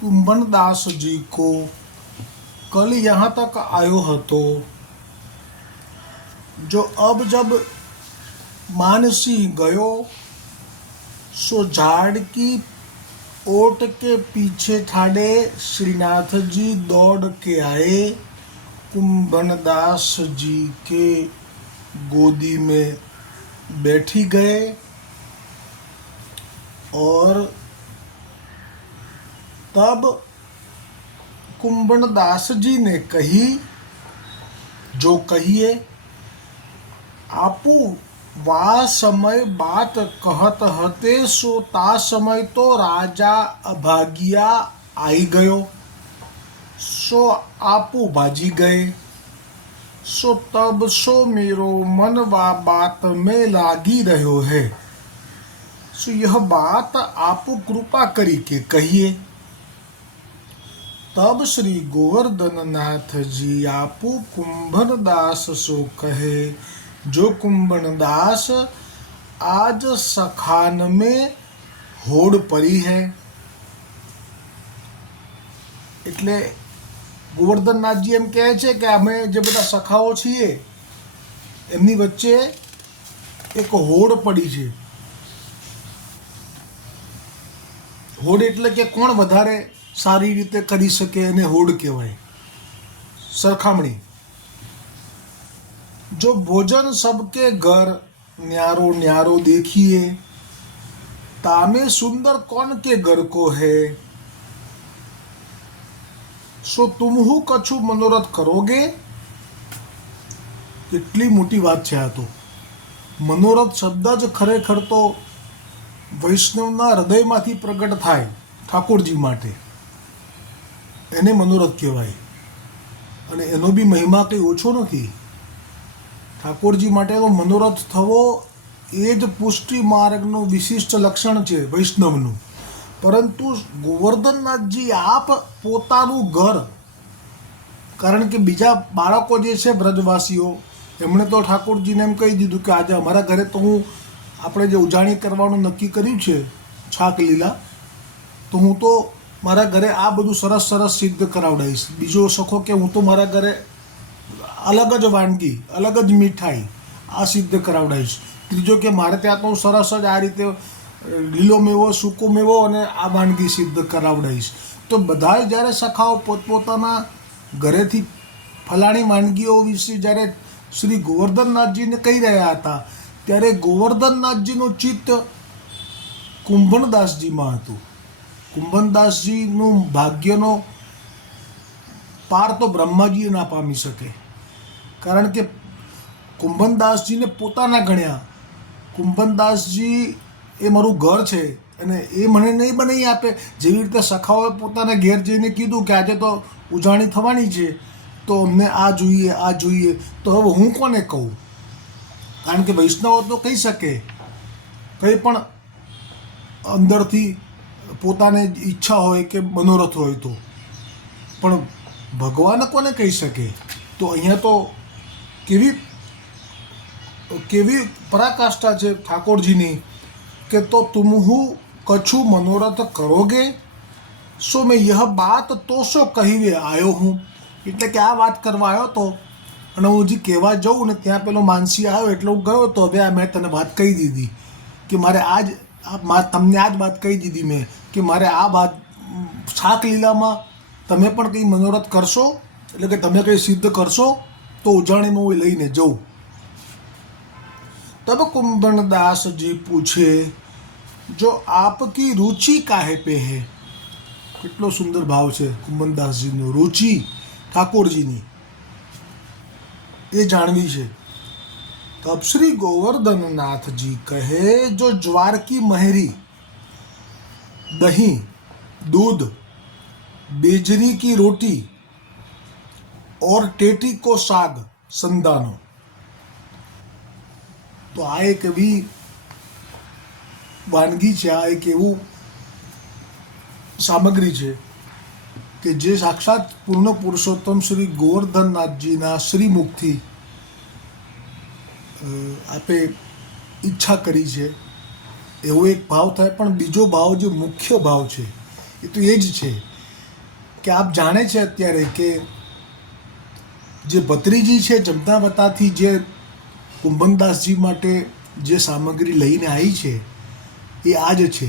कुंभन दास जी को कल यहाँ तक आयो હતો जो अब जब मानसी गयो, सो झाड़ की ओट के पीछे ठाड़े श्रीनाथ जी दौड़ के आए कुंभन दास जी के गोदी में बैठी गए और तब कुंभणदास जी ने कही, जो कहिए આપું વા સમય બાત કહત હતે સો તા સમય તો રાજા અભાગ્યા આવી ગયો સો આપું ભાજી ગયે સો તબ સો મેરો મનવા બાત મેં લાગી રહ્યો હે સો યહ બાત આપું કૃપા કરી કે કહીએ कहिए तब श्री गोवर्धन नाथ जी आपू कुंभन दास सो कहे जो कुंभन दास आज सखान में હોડ પડી હે એટલે ગોવર્ધનનાથજી એમ કહે છે કે અમે જે બધા સખાઓ છીએ એમની વચ્ચે એક હોડ પડી છે હોડ એટલે કે કોણ વધારે સારી રીતે કરી શકે એને હોડ કહેવાય. સરખામણી. જો ભોજન સબકે ઘર ન્યારો ન્યારો દેખીએ, તામે સુંદર કોણ કે ઘર કો હે? સો તુમહુ કછું મનોરથ કરોગે? કેટલી મોટી વાત છે આ તો. મનોરથ શબ્દ જ ખરેખર તો વૈષ્ણવના હૃદયમાંથી પ્રગટ થાય ઠાકોરજી માટે. એને મનોરથ કહેવાય. અને એનો બી મહિમા કંઈ ઓછો નથી. ઠાકોરજી માટેનો મનોરથ થવો એ જ પુષ્ટિ માર્ગનું વિશિષ્ટ લક્ષણ છે વૈષ્ણવનું. પરંતુ ગોવર્ધનનાથજી આપ પોતાનું ઘર, કારણ કે બીજા બાળકો જે છે બ્રજવાસીઓ, એમણે તો ઠાકોરજીને એમ કહી દીધું કે આજે અમારા ઘરે તો હું, આપણે જે ઉજાણી કરવાનું નક્કી કર્યું છે છાક લીલા, તો હું તો મારા ઘરે આ બધું સરસ સરસ સિદ્ધ કરાવડાવીશ બીજો સખો કે હું તો મારા ઘરે અલગ જ વાનગી, અલગ જ મીઠાઈ આ સિદ્ધ કરાવડાવીશ ત્રીજો કે મારે ત્યાં તો સરસ જ આ રીતે લીલો મેવો, સૂકો મેવો અને આ વાનગી સિદ્ધ કરાવડાવીશ તો બધાય જ્યારે સખાઓ પોતપોતાના ઘરેથી ફલાણી વાનગીઓ વિશે જ્યારે શ્રી ગોવર્ધનનાથજીને કહી રહ્યા હતા, ત્યારે ગોવર્ધનનાથજીનું ચિત્ત કુંભણદાસજીમાં હતું. કુંભનદાસજીનું ભાગ્યનો પાર તો બ્રહ્માજી ના પામી શકે. કારણ કે કુંભનદાસજીને પોતાના ગણ્યા. કુંભનદાસજી એ મારું ઘર છે અને એ મને નહીં બનાવી આપે. જેવી રીતે સખાઓએ પોતાના ઘેર જઈને કીધું કે આજે તો ઉજાણી થવાની છે, તો અમને આ જોઈએ આ જોઈએ. તો હવે હું કોને કહું? કારણ કે વૈષ્ણવો તો કહી શકે. કંઈ પણ અંદરથી પોતાને ઈચ્છા હોય કે મનોરથ હોય તો. પણ ભગવાન કોને કહી શકે? તો અહીંયા તો કેવી કેવી પરાકાષ્ઠા છે ઠાકોરજીની કે તો તુમહુ કછું મનોરથ કરોગે? સો મેં યહ બાત તો શો કહીવે આવ્યો હું. એટલે કે આ વાત કરવા આવ્યો તો. અને હું હજી કહેવા જાઉં ને ત્યાં પેલો માનસી આવ્યો એટલે હું ગયો તો. હવે મેં તને વાત કહી દીધી. કે મારે આજ મા, તમને આ જ વાત કહી દીધી મેં. કે મારે આ બાદ શાક લીલામાં તમે પણ કંઈ મનોરથ કરશો? એટલે કે તમે કંઈ સિદ્ધ કરશો? તો ઉજાણીમાં હું લઈને જઉં. તબ કુંભણદાસજી પૂછે, જો આપકી રુચિ કાહે પે હે? કેટલો સુંદર ભાવ છે કુંભનદાસજીનો રુચિ? ઠાકોરજીની. એ જાણવી છે. તબ શ્રી ગોવર્ધનનાથજી કહે, જો જ્વારકી મહેરી દહીં દૂધ बेजरी की रोटी और टेटी को साग संदानो તો આ એક એવી વાનગી છે આ એક એવું સામગ્રી છે કે જે સાક્ષાત પૂર્ણ પુરુષોત્તમ શ્રી ગોવર્ધનનાથજીના શ્રીમુખથી અ, આપે ઈચ્છા કરી છે એવો એક ભાવ થાય, પણ બીજો ભાવ જે મુખ્ય ભાવ છે, એ તો એ જ છે કે આપ જાણે છે અત્યારે કે જે ભત્રીજી છે, જમતા બતાથી જે કુંભનદાસજી માટે જે સામગ્રી લઈને આવી છે, એ આ જ છે.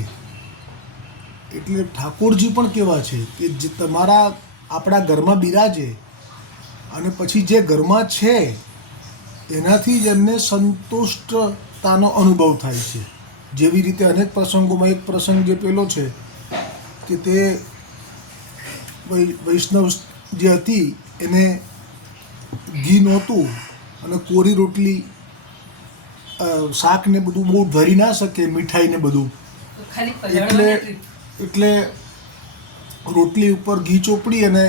એટલે ઠાકોરજી પણ કેવા છે કે જે તમારા આપણા ઘરમાં બિરાજે અને પછી જે ઘરમાં છે, એનાથી જ એમને સંતુષ્ટતાનો અનુભવ થાય છે. જેવી રીતે અનેક પ્રસંગોમાં એક પ્રસંગ જે પેલો છે કે તે વૈષ્ણવ જે હતી એને ઘી નહોતું અને કોરી રોટલી શાક ને બધું બહુ ધરી ના શકે મીઠાઈ ને બધું. એટલે એટલે રોટલી ઉપર ઘી ચોપડી અને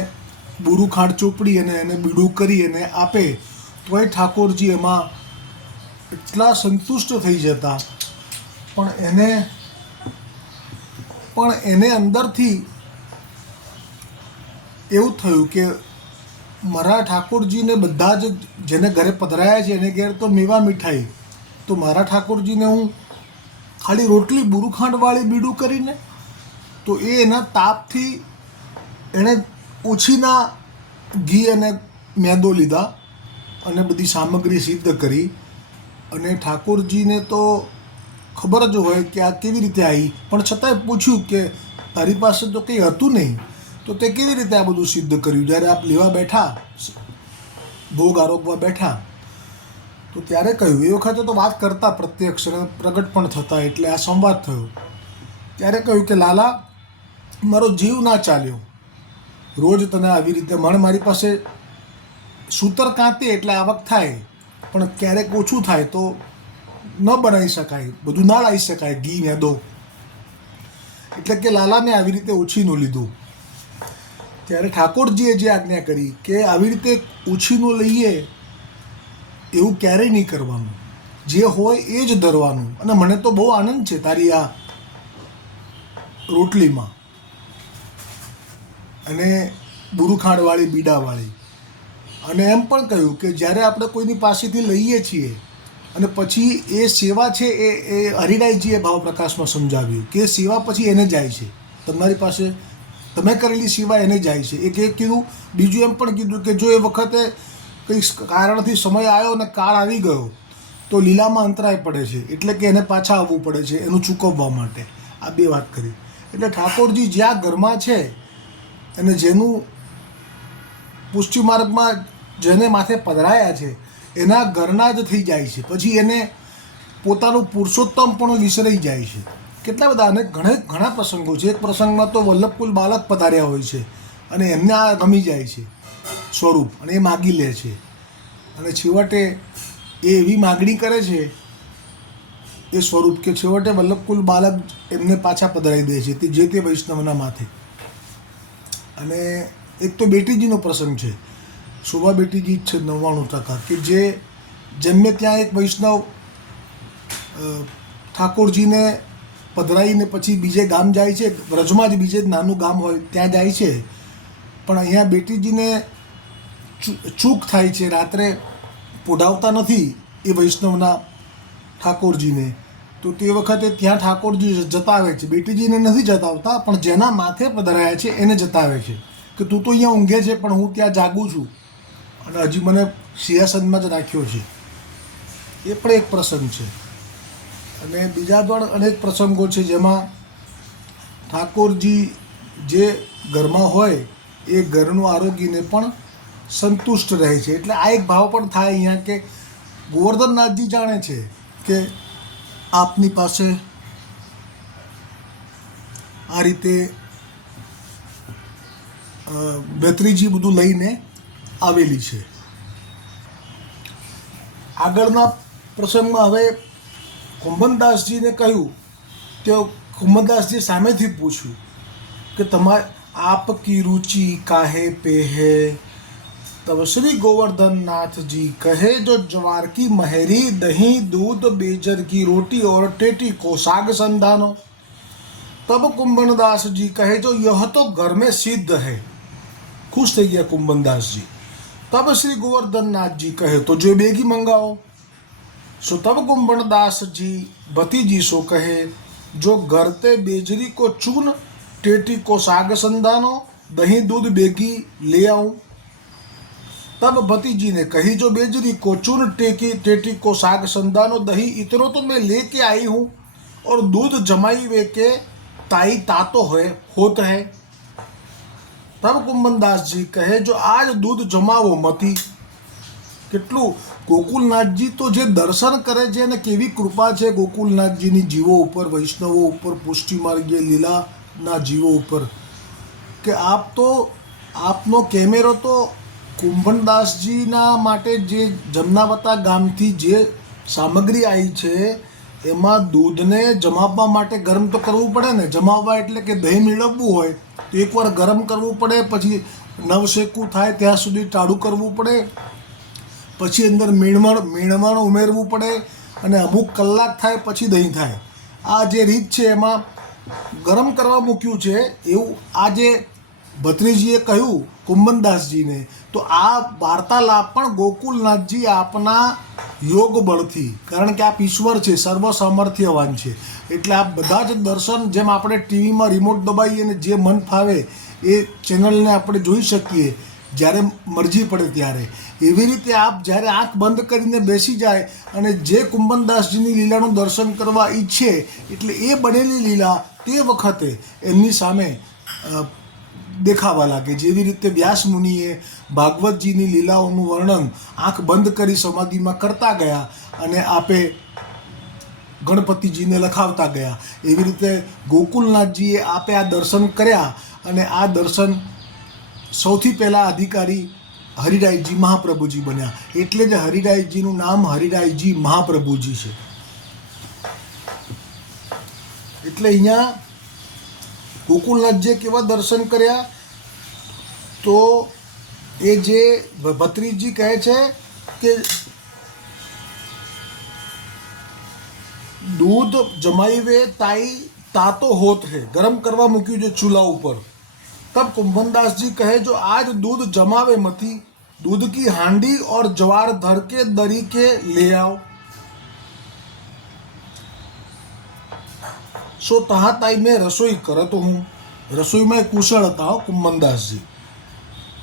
બુરું ખાંડ ચોપડી અને એને બીડું કરી અને આપે તોય ઠાકોરજી એમાં એટલા સંતુષ્ટ થઈ જતા. પણ એને પણ એને અંદરથી એવું થયું કે મારા ઠાકોરજીને બધા જ જેને ઘરે પધરાયા છે એને ઘેર તો મેવા મીઠાઈ. તો મારા ઠાકોરજીને હું ખાલી રોટલી બુરુખાંડવાળી બીડું કરીને, તો એ એના તાપથી એણે ઓછીના ઘી અને મેદો લીધા અને બધી સામગ્રી સિદ્ધ કરી. અને ઠાકોરજીને તો ખબર જ હોય કે આ કેવી રીતે આવી. પણ છતાંય પૂછ્યું કે તારી પાસે તો કંઈ હતું નહીં. તો તે કેવી રીતે આ બધું સિદ્ધ કર્યું? જ્યારે આપ લેવા બેઠા, ભોગ આરોપવા બેઠા, તો ત્યારે કહ્યું, એ વખતે તો વાત કરતા પ્રત્યક્ષ પ્રગટ પણ થતા, એટલે આ સંવાદ થયો. ત્યારે કહ્યું કે, લાલા, મારો જીવ ના ચાલ્યો. રોજ તને આવી રીતે મણ મારી પાસે સૂતર કાંતે, એટલે આવક થાય. પણ ક્યારેક ઓછું થાય તો ન બનાવી શકાય, બધું ના લાવી શકાય, ઘી મેદો એટલે કે લાલાને આવી રીતે ઓછીનું લીધું. ત્યારે ઠાકોરજીએ જે આજ્ઞા કરી કે આવી રીતે ઉછીનું લઈએ, એવું ક્યારેય નહીં કરવાનું. જે હોય એ જ ધરવાનું. અને મને તો બહુ આનંદ છે તારી આ રોટલીમાં. અને બુરુખાંડવાળી, બીડાવાળી. અને એમ પણ કહ્યું કે જ્યારે આપણે કોઈની પાસેથી લઈએ છીએ અને પછી એ સેવા છે એ એ હરિરાયજીએ ભાવપ્રકાશમાં સમજાવ્યું કે સેવા પછી એને જાય છે. તમારી પાસે, તમે કરેલી સેવા એને જાય છે. એક એક કીધું, બીજું એમ પણ કીધું કે જો એ વખતે કંઈ કારણથી સમય આવ્યો અને કાળ આવી ગયો, તો લીલામાં અંતરાય પડે છે. એટલે કે એને પાછા આવવું પડે છે, એનું ચૂકવવા માટે. આ બે વાત કરી. એટલે ઠાકોરજી જ્યાં ઘરમાં છે, અને જેનું પુષ્ટિ માર્ગમાં જેને માથે પધરાયા છે એના ઘરના જ થઈ જાય છે. પછી એને પોતાનું પુરુષોત્તમ પણ વિસરાઈ જાય છે. કેટલા બધા અને ઘણા ઘણા પ્રસંગો છે. એક પ્રસંગમાં તો વલ્લભકુલ બાલક પધાર્યા હોય છે અને એમને આ ગમી જાય છે સ્વરૂપ અને એ માગી લે છે. અને છેવટે એ એવી માગણી કરે છે એ સ્વરૂપ કે છેવટે વલ્લભકુલ બાલક એમને પાછા પધરાવી દે છે. તે જે તે વૈષ્ણવના માથે. અને એક તો બેટીજીનો પ્રસંગ છે. શોભા બેટીજી છે નવ્વાણું ટકા કે જે જન્મે ત્યાં એક વૈષ્ણવ ઠાકોરજીને પધરાઈને પછી બીજે ગામ જાય છે, વ્રજમાં જ બીજે નાનું ગામ હોય ત્યાં જાય છે. પણ અહીંયા બેટીજીને ચૂક થાય છે, રાત્રે પોઢાવતા નથી એ વૈષ્ણવના ઠાકોરજીને. તો તે વખતે ત્યાં ઠાકોરજી જતાવે છે. બેટીજીને નથી જતાવતા, પણ જેના માથે પધરાયા છે એને જતાવે છે. કે તું તો અહીંયા ઊંઘે છે, પણ હું ત્યાં જાગું છું. અને હજી મને સિંહાસનમાં જ રાખ્યો છે. એ પણ એક પ્રસંગ છે. અને બીજા પણ અનેક પ્રસંગો છે જેમાં ઠાકોરજી જે ઘરમાં હોય, એ ઘરનું આરોગ્યને પણ સંતુષ્ટ રહે છે. એટલે આ એક ભાવ પણ થાય અહીંયા કે ગોવર્ધનનાથજી જાણે છે કે આપની પાસે આ રીતે બેત્રીજી બધું લઈને આવેલી છે. આગળના પ્રસંગમાં હવે કુંભનદાસજીને કહ્યું કે કુંભનદાસજી સામેથી પૂછ્યું કે તમારે આપ કી રુચિ કાહે પે હે? તબ શ્રી ગોવર્ધનનાથજી કહે, જો જવાર કી મહેરી દહીં, દૂધ બેજર કી રોટી ઓર ટેટી કો સાગ સંધાનો. તબ કુંભનદાસજી કહે, જો યહ તો ઘર મેં સિદ્ધ હૈ. ખુશ થઈ ગયા કુંભનદાસજી तब श्री गोवर्धन नाथ जी कहे तो जो बेगी मंगाओ। सो तब कुंभनदास जी, भतीजी सो कहे, जो गरते बेजरी को चून, टेटी को साग संधानो दही दूध बेगी ले आऊँ। तब भतीजी ने कही, जो बेजरी को चून, टेकी, टेटी को साग संधानो दही इतनो तो मैं लेके आई हूँ और दूध जमाई वे के ताई तातो है होत है। તબ કુંભનદાસજી કહે, જો આજ દૂધ જમાવો મતી કેટલું? ગોકુલનાથજી તો જે દર્શન કરે છે અને કેવી કૃપા છે? ગોકુલનાથજીની જીવો ઉપર, વૈષ્ણવો ઉપર પુષ્ટિમાર્ગીય લીલાના જીવો ઉપર. કે આપ તો, આપનો કેમેરો તો કુંભનદાસજીના માટે જે જમનાવતા ગામથી જે સામગ્રી આવી છે એમાં દૂધને જમાવવા માટે ગરમ તો કરવું પડે ને, જમાવવા એટલે કે દહીં મેળવવું હોય તો એકવાર ગરમ કરવું પડે, પછી નવશેકું થાય ત્યાં સુધી ટાળું કરવું પડે, પછી અંદર મીણમણ મીણમણ ઉમેરવું પડે અને અમુક કલાક થાય પછી દહીં થાય. આ જે રીત છે એમાં ગરમ કરવા મૂક્યું છે એવું આ જે ભત્રીજીએ કહ્યું, કુંભનદાસજીને, તો આ વાર્તાલાપ પણ ગોકુલનાથજી આપના યોગ બળથી. કારણ કે આપ ઈશ્વર છે, સર્વ સામર્થ્યવાન છે. એટલે આ બધા જ દર્શન જેમ આપણે ટીવીમાં રિમોટ દબાવીએ અને જે મન ફાવે એ ચેનલને આપણે જોઈ શકીએ, જ્યારે મરજી પડે ત્યારે. એવી રીતે આપ જ્યારે આંખ બંધ કરીને બેસી જાય અને જે કુંભનદાસજીની લીલાનું દર્શન કરવા ઈચ્છે, એટલે એ બનેલી લીલા તે વખતે એમની સામે દેખાવા લાગે જેવી રીતે વ્યાસ મુનિએ ભાગવતજીની લીલાઓનું વર્ણન આંખ બંધ કરી સમાધિમાં કરતા ગયા અને આપે ગણપતિજીને લખાવતા ગયા. એવી રીતે ગોકુલનાથજીએ આપે આ દર્શન કર્યા અને આ દર્શન સૌથી પહેલાં અધિકારી હરિરાયજી મહાપ્રભુજી બન્યા. એટલે જ હરિરાયજીનું નામ હરિરાયજી મહાપ્રભુજી છે. એટલે અહીંયા ગોકુલનાથજીએ કેવા દર્શન કર્યા તો એ જે ભ- ભત્રીજી કહે છે કે દૂધ જમાઈવે તાઈ તાતો હોત હે ગરમ કરવા મૂક્યું છે ચૂલા ઉપર तब कुंभनदास जी कहे जो आज दूध जमावे मती दूध की हांडी और ज्वार धर के दरी के ले आओ सो तहा ताई मैं રસોઈ કરતો હું રસોઈમાં કુશળ હતા હો કુંભનદાસજી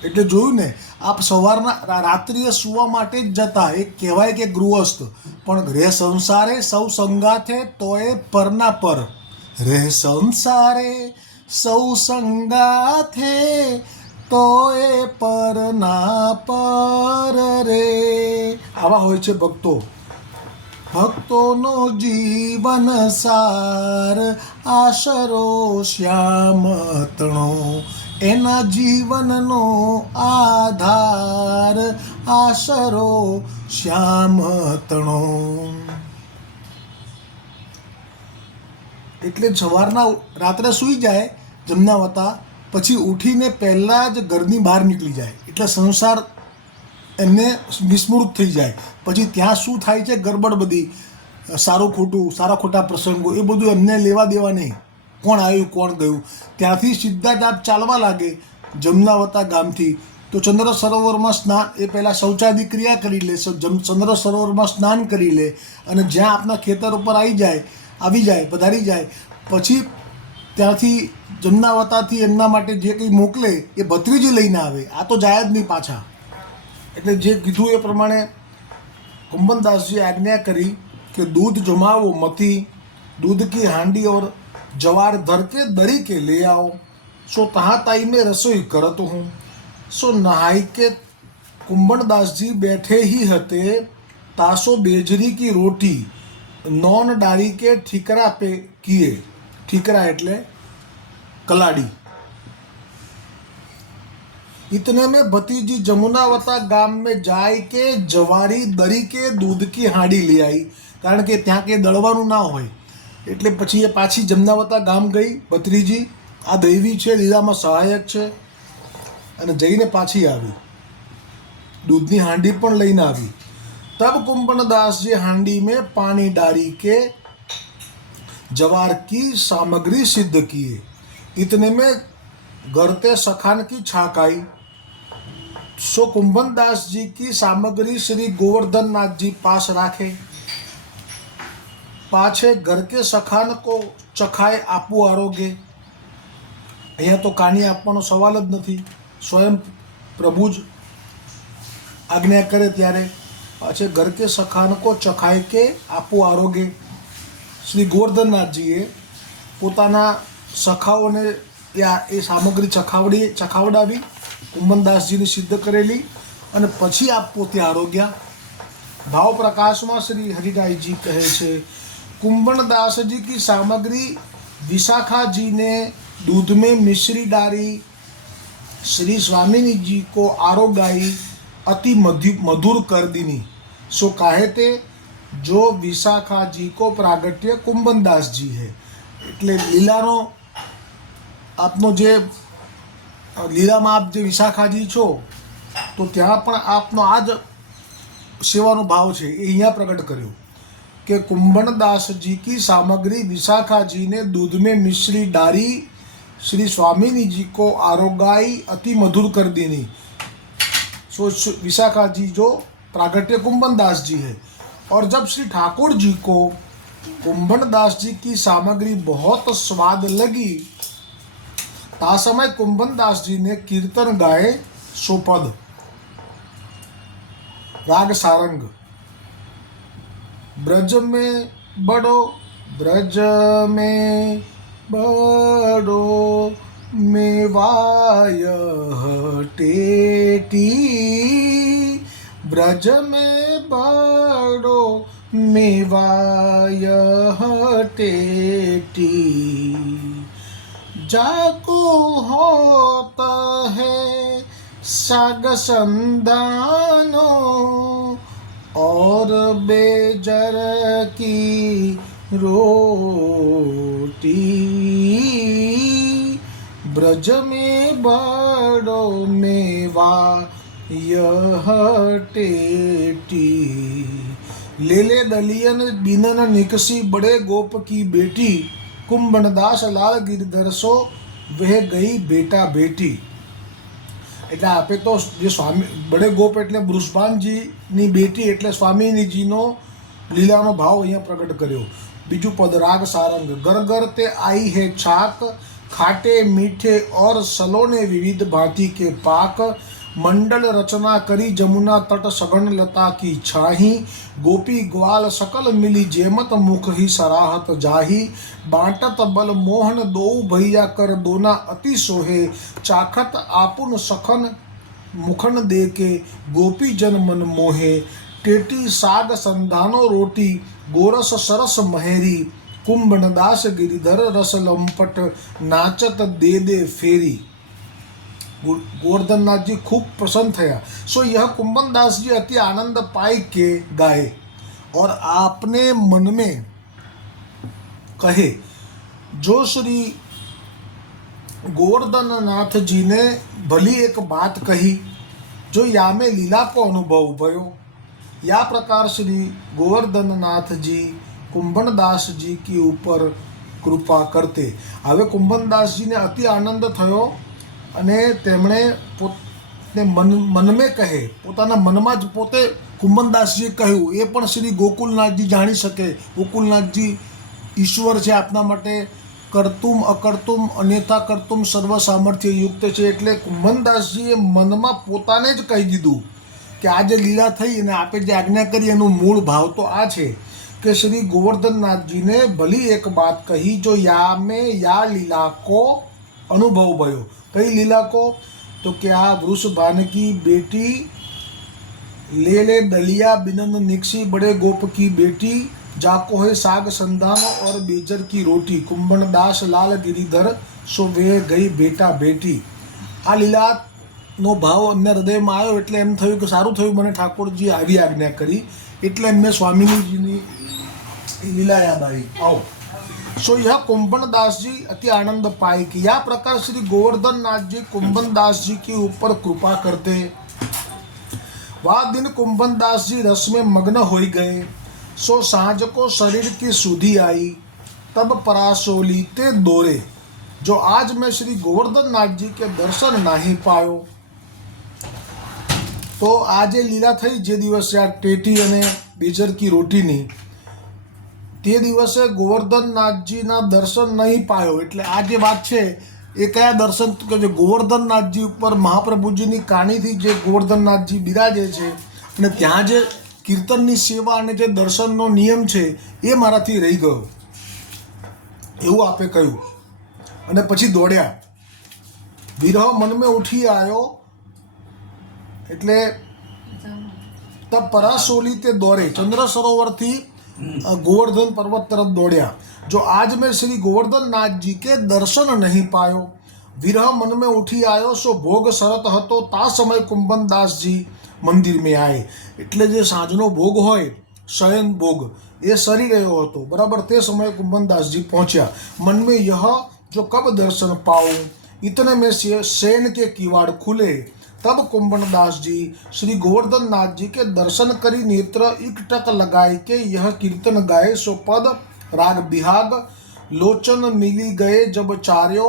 એટલે જોયું ને આપ સવારના રા- રાત્રિએ સુવા માટે જ જતા એ કહેવાય કે ગૃહસ્થ પણ રે સંસારે સૌ સંગાથે તોય પરના પર રે સંસારે સૌ સંગાથે તોય પરના પર રે આવા હોય છે ભક્તો ભક્તોનો જીવન સાર, આશરો શ્યામ તણો. એના જીવનનો આધાર, આશરો શ્યામ તણો. એટલે સવારના રાત્રે સૂઈ જાય, જમનાવતા, પછી ઉઠીને પહેલાં જ ઘરની બહાર નીકળી જાય. એટલે સંસાર એમને વિસ્મૃત થઈ જાય. પછી ત્યાં શું થાય છે? ગરબડ બધી, સારું ખોટું, સારા ખોટા પ્રસંગો, એ બધું એમને લેવા દેવા નહીં. કોણ આવ્યું, કોણ ગયું? ત્યાંથી સીધા જ આપ ચાલવા લાગે જમનાવતા ગામથી. તો ચંદ્ર સરોવરમાં સ્નાન, એ પહેલાં શૌચાદી ક્રિયા કરી લે ચંદ્ર સરોવરમાં સ્નાન કરી લે. અને જ્યાં આપના ખેતર ઉપર આવી જાય આવી જાય, પધારી જાય. પછી ત્યાંથી જમનાવતાથી એમના માટે જે કંઈ મોકલે, એ ભત્રીજી લઈને આવે. આ તો જાય જ નહીં પાછા. એટલે જે કીધું એ પ્રમાણે કુંભનદાસજી આજ્ઞા કરી કે દૂધ જમાવો મથી दूध की हांडी और जवार धर के दरी के ले आओ सो तहाँ ताई में रसोई करत हूँ सो नहाई के कुंभनदास जी बैठे ही हते तासो बेजरी की रोटी नॉन डाली के ठीकरा पे किए ठीकरा એટલે કલાડી इतने में भतीजी जमुनावता गाम में जाय के जवारी दरी के दूध की હાંડી લઈ આવી કારણ કે ત્યાં કે દળવાનું ના હોય એટલે પછી એ પાછી જમનાવતા ગામ ગઈ ભત્રીજી આ દૈવી છે લીલામાં સહાયક છે અને જઈને પાછી આવી दूधनी हांडी पण लईन આવી तब कुंभन दास जी हांडी में पानी डाली के जवार की सामग्री सिद्ध किए इतने में गरते सखान की छाक आई सो कुंभन दास जी की सामग्री श्री गोवर्धन नाथ जी पास राखे પાછે ઘર કે સખાન કો ચખાય આપવું આરોગ્ય અહીંયા તો કાની આપવાનો સવાલ જ નથી સ્વયં પ્રભુ જ આજ્ઞા કરે ત્યારે પાછે ઘર કે સખાન કો ચખાય કે આપવું આરોગ્ય શ્રી ગોવર્ધનનાથજીએ પોતાના સખાઓને એ આ- એ સામગ્રી ચખાવડી ચખાવડાવી કુંભનદાસજીની સિદ્ધ કરેલી અને પછી આપ પોતે આરોગ્યા. ભાવ પ્રકાશમાં શ્રી હરિદાયજી કહે છે કુંભનદાસજી કી સામગ્રી વિશાખાજીને दूध में मिश्री डारी श्री स्वामी जी को आरोगाई મધુર કર દીની સો दीनी તે, જો વિશાખાજી કો પ્રાગટ્ય કુંભનદાસજી को એટલે લીલાનો આપનો જે લીલામાં આપ જે વિશાખાજી છો તો ત્યાં પણ આપનો આ જ સેવાનો ભાવ છે એ અહીંયા પ્રગટ કર્યો કે कुंभन दास जी की सामग्री विशाखा जी ने दूध में मिश्री डाली श्री स्वामिनी जी को आरोगाई अति मधुर कर दीनी सो विशाखा जी जो प्रागट्य कुंभन दास जी है और जब श्री ठाकुर जी को कुंभन दास जी की सामग्री बहुत स्वाद लगी આ સમયે કુંભનદાસજીને કીર્તન ગાય સુપદ. રાગ સારંગ. બ્રજ મેં બડો, બ્રજ મેં બડો, મેવાય ટેટી. બ્રજ મેં બડો, મેવાય ટેટી. जाको होता है साग संदानो और बेजर की रोटी ब्रज में बड़ो मेवा यह टेटी ले ले दलियन बिनन निकसी बड़े गोप की बेटी કુંભણદાસ લાલ ગીરધરસો વહે ગઈ બેટા બેટી. એટલે આપે તો જે સ્વામી બડે ગોપ એટલે બૃષભાનજીની બેટી એટલે સ્વામીજીનો લીલાનો ભાવ અહીંયા પ્રગટ કર્યો. બીજું પદ, રાગ સારંગ. ગરગર તે આઈ હે છાક, ખાટે મીઠે ઓર સલોને વિવિધ ભાંતિ કે પાક મંડળ રચના કરી જમુના તટ સઘન લતા કી છાહી. ગોપી ગ્વાલ સકલ મિલી જેમત મુખ હી સરાહત જાહી. બાંટત બલ મોહન દોઉ ભૈયા કર દોના અતિ સોહે. ચાખત આપુન સખન મુખન દે કે ગોપી જન મન મોહે. ટેટી સાગ સંધાનો રોટી. ગોરસ સરસ મહેરી. કુંભનદાસ ગિરિધર રસ લંપટ નાચત દે દે ફેરી. गो- गोवर्धननाथ जी खूब प्रसन्न थया सो यह कुंभन दास जी अति आनंद पाई के गाए और आपने मन में कहे जो श्री गोवर्धन नाथ जी ने भली एक बात कही जो या में लीला को अनुभव भयो या प्रकार श्री गोवर्धन नाथ जी कुंभन दास जी की ऊपर કૃપા કરતે હવે કુંભનદાસજીને અતિ આનંદ થયો અને તેમણે પોતને મન, મનમે કહે, પોતાના મનમાં જ પોતે કુંભનદાસજીએ કહ્યું, એ પણ શ્રી ગોકુલનાથજી જાણી શકે. ગોકુલનાથજી ઈશ્વર છે આપના માટે. કરતુમ, અકર્તુમ, અન્યથા કરતુમ સર્વ સામર્થ્ય યુક્ત છે. એટલે કુંભનદાસજીએ મનમાં પોતાને જ કહી દીધું કે આ જે લીલા થઈ અને આપે જે આજ્ઞા કરી એનો મૂળ ભાવ તો આ છે કે શ્રી ગોવર્ધનનાથજીને ભલી એક વાત કહી, જો યા મેં યા લીલા કો અનુભવ ભયો. भयो कई लीला को तो क्या वृषभान की बेटी ले ले दलिया बिनन निक्सी बड़े गोप की बेटी जाको है साग संधानो और बेजर की रोटी कुंभन दास लाल गिरिधर सो वे गई બેટા બેટી આ લીલાનો ભાવ અમને હૃદયમાં આવ્યો એટલે એમ થયું કે સારું થયું મને ઠાકોરજી આવી આજ્ઞા કરી એટલે એમને સ્વામિનીજીની લીલા યાદ આવી આવો सो यह कुंभन दास जी अति आनंद पाए कि या प्रकार श्री गोवर्धन नाथ जी कुंभन दास जी के ऊपर कृपा करते वह दिन कुंभन दास जी रस में मग्न हो गए सो सांझ को शरीर की सुधि आई तब परासोली ते दौरे जो आज मैं श्री गोवर्धन नाथ जी के दर्शन नहीं पायो તો આજે લીલા થઈ જે દિવસે આ ટેટી અને બેજરકી રોટીની તે દિવસે ગોવર્ધનનાથજીના દર્શન નહીં પાયો. એટલે આ જે વાત છે એ કયા દર્શન? કે જે ગોવર્ધનનાથજી ઉપર મહાપ્રભુજીની કાણીથી જે ગોવર્ધનનાથજી બિરાજે છે અને ત્યાં જે કીર્તનની સેવા અને જે દર્શનનો નિયમ છે એ મારાથી રહી ગયો. એવું આપે કહ્યું. અને પછી દોડ્યા. વિરહ મનમાં ઉઠી આવ્યો. એટલે તબ પરાસોલી તે દોડે. ચંદ્ર સરોવરથી ગોવર્ધન પર્વત તરફ દોડ્યા. જો આજ મેં શ્રી ગોવર્ધનનાથજી કે દર્શન નહીં પાયો, વિરહ મન મેં ઉઠી આવ્યો સો ભોગ શરત હતો, તા સમય કુંભનદાસજી મંદિર મેં આય. એટલે જે સાંજનો ભોગ હોય, શયન ભોગ, એ સરી રહ્યો હતો. બરાબર તે સમયે કુંભનદાસજી પહોંચ્યા. મનમાં યહ જો કબ દર્શન પાઉં ઇતને મેં શેન કે કિવાડ ખુલે? तब कुंभन दास जी, श्री गोवर्धन नाथ जी के दर्शन करी नेत्र इकटक लगाए के यह कीर्तन गाए सो पद राग बिहाग। लोचन मिली गए जब चार्यो,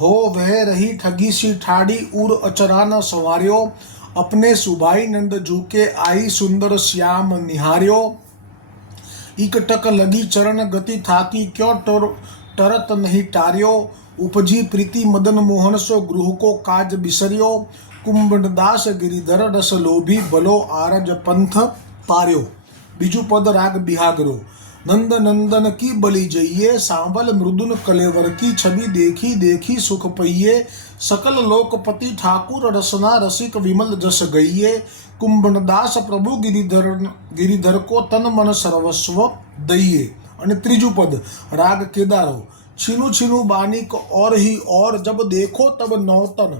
हो वह रही ठगी सी ठाड़ी उर अचरान सवार्यो। अपने सुभाई नंद जू के आई सुंदर श्याम निहार्यो। इकटक लगी चरण गति थाकी क्यों टर, टरत नहीं टार्यो। उपजी प्रीति मदन मोहन सो गृह को काज बिसर्यो। કુંભદાસ ગિરિધર રસ લોભી ભલો આરજ પંથ પાર્યો બીજું પદ રાગ બિહાગરો નંદ નંદન કી બલી જઈએ સાંભલ મૃદુન કલેવર કી છબી દેખી દેખી સુખ પૈયે सकल लोकपति ठाकुर रसना रसिक विमल जस गईये કુંભનદાસ પ્રભુ ગિરિધર ગિરિધર કો તન મન સર્વસ્વ દઈએ અને ત્રીજું પદ રાગ કેદારો છીનું છીનું બાનિક और ही और जब देखो तब नौतन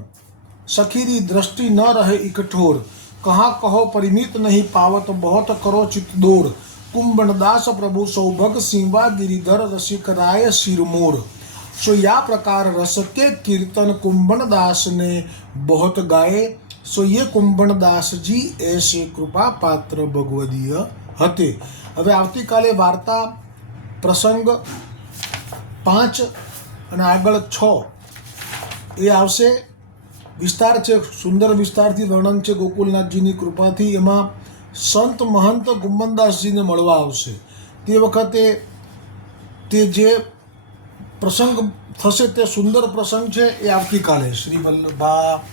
सखीरी दृष्टि न रहे इकठोर कहाँ कहो परिमित नहीं पावत बहुत करो चित दूर कुंभनदास प्रभु सौभग सिंवा गिरिधर रसिक राय सिरमोर सो या प्रकार रस के कीर्तन कुंभन दास ने बहुत गाए सो ये कुंभन दास जी ऐसे કૃપા પાત્ર ભગવદીય હતે હવે આવતીકાલે વાર્તા પ્રસંગ પાંચ અને આગળ છ એ આવશે વિસ્તાર છે, સુંદર વિસ્તારથી વર્ણન છે, ગોકુલનાથજીની કૃપાથી એમાં સંત મહંત ગુમ્મનદાસજીને મળવા આવશે. તે વખતે તે જે પ્રસંગ થશે, તે સુંદર પ્રસંગ છે, એ આવતીકાલે. શ્રી વલ્લભા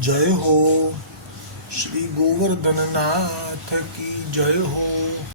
જય હો. શ્રી ગોવર્ધનનાથ કી જય હો.